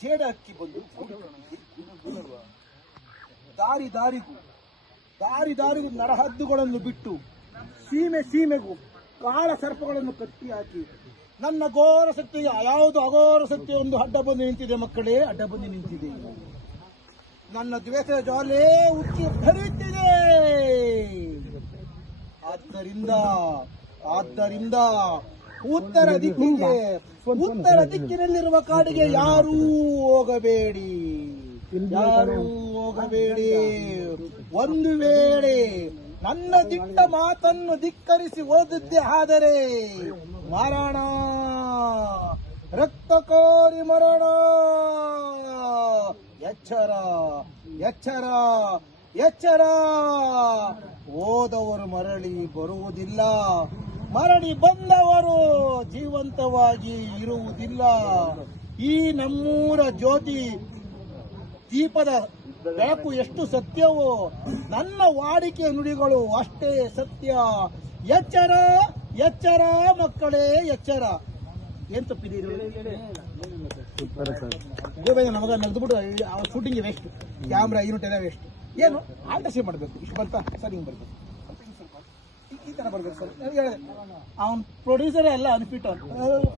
ಜೇಡ ಅಕ್ಕಿ ಬಂದು ದಾರಿ ದಾರಿಗೂ ನರಹದ್ದುಗಳನ್ನು ಬಿಟ್ಟು ಸೀಮೆಗೂ ಕಾಳ ಸರ್ಪಗಳನ್ನು ಕಟ್ಟಿ ಹಾಕಿ ನನ್ನ ಘೋರ ಶಕ್ತಿಗೆ ಯಾವುದು ಅಘೋರ ಶಕ್ತಿ ಒಂದು ಅಡ್ಡ ಬಂದು ನಿಂತಿದೆ ಮಕ್ಕಳೇ, ಅಡ್ಡ ಬಂದು ನಿಂತಿದೆ. ನನ್ನ ದ್ವೇಷದ ಜ್ವಾಲೆ ಉಕ್ಕಿ ಹರಿಯುತ್ತಿದೆ. ಆದ್ದರಿಂದ ಉತ್ತರ ದಿಕ್ಕಿನಲ್ಲಿರುವ ಕಾಡಿಗೆ ಯಾರೂ ಹೋಗಬೇಡಿ. ಒಂದು ವೇಳೆ ನನ್ನ ದಿಟ್ಟ ಮಾತನ್ನು ಧಿಕ್ಕರಿಸಿ ಓದಿದ್ದೆ ಆದರೆ ಮರಣ, ರಕ್ತ ಕೋರಿ ಮರಣ. ಎಚ್ಚರ. ಹೋದವರು ಮರಳಿ ಬರುವುದಿಲ್ಲ, ಮರಳಿ ಬಂದವರು ಜೀವಂತವಾಗಿ ಇರುವುದಿಲ್ಲ. ಈ ನಮ್ಮೂರ ಜ್ಯೋತಿ ದೀಪದ ಬೆಳಕು ಎಷ್ಟು ಸತ್ಯವೋ ನನ್ನ ವಾಡಿಕೆ ನುಡಿಗಳು ಅಷ್ಟೇ ಸತ್ಯ. ಎಚ್ಚರ ಮಕ್ಕಳೇ, ಎಚ್ಚರ. ಏನ್ ತಪ್ಪಿದ್ದೀರಿ? ಗೋಬೇದ ನಮಗ ನಗ್ದುಬಿಟ್ಟು ಶೂಟಿಂಗ್ ವೇಸ್ಟ್, ಕ್ಯಾಮ್ರಾ ಯೂನಿಟ್ ಎಲ್ಲ ವೇಸ್ಟ್. ಏನು ಆಲ್ಟರ್ಶೇಪ್ ಮಾಡಬೇಕು, ಇಷ್ಟು ಬಂತ ಸರ್, ಹಿಂಗೆ ಬರ್ಬೇಕು, ಈ ತರ ಬರ್ಬೇಕು ಸರ್. ಅವನ್ ಪ್ರೊಡ್ಯೂಸರೇ ಎಲ್ಲ ಅನ್ಫಿಟ್